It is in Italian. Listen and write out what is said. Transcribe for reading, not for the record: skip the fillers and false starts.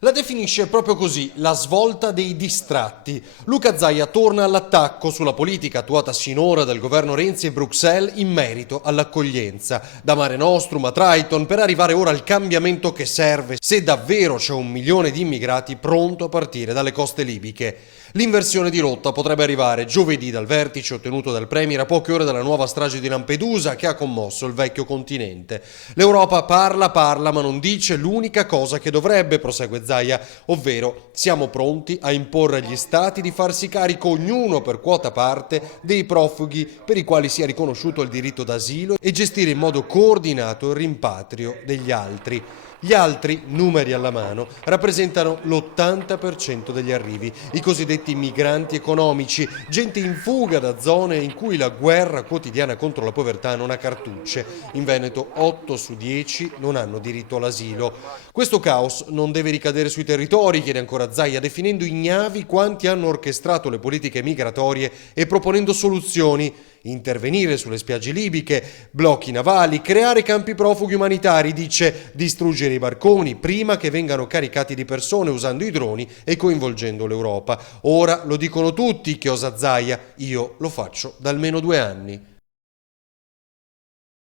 La definisce proprio così, la svolta dei distratti. Luca Zaia torna all'attacco sulla politica attuata sinora dal governo Renzi e Bruxelles in merito all'accoglienza, da Mare Nostrum a Triton, per arrivare ora al cambiamento che serve se davvero c'è 1 milione di immigrati pronto a partire dalle coste libiche. L'inversione di rotta potrebbe arrivare giovedì dal vertice ottenuto dal Premier a poche ore dalla nuova strage di Lampedusa che ha commosso il vecchio continente. L'Europa parla, ma non dice l'unica cosa che dovrebbe, prosegue Zaia, ovvero siamo pronti a imporre agli Stati di farsi carico ognuno per quota parte dei profughi per i quali sia riconosciuto il diritto d'asilo e gestire in modo coordinato il rimpatrio degli altri. Gli altri, numeri alla mano, rappresentano l'80% degli arrivi, i cosiddetti migranti economici, gente in fuga da zone in cui la guerra quotidiana contro la povertà non ha cartucce. In Veneto 8 su 10 non hanno diritto all'asilo. Questo caos non deve ricadere sui territori, chiede ancora Zaia, definendo ignavi quanti hanno orchestrato le politiche migratorie e proponendo soluzioni. Intervenire sulle spiagge libiche, blocchi navali, creare campi profughi umanitari, dice, distruggere i barconi prima che vengano caricati di persone usando i droni e coinvolgendo l'Europa. Ora lo dicono tutti, chiosa Zaia, io lo faccio da almeno 2 anni.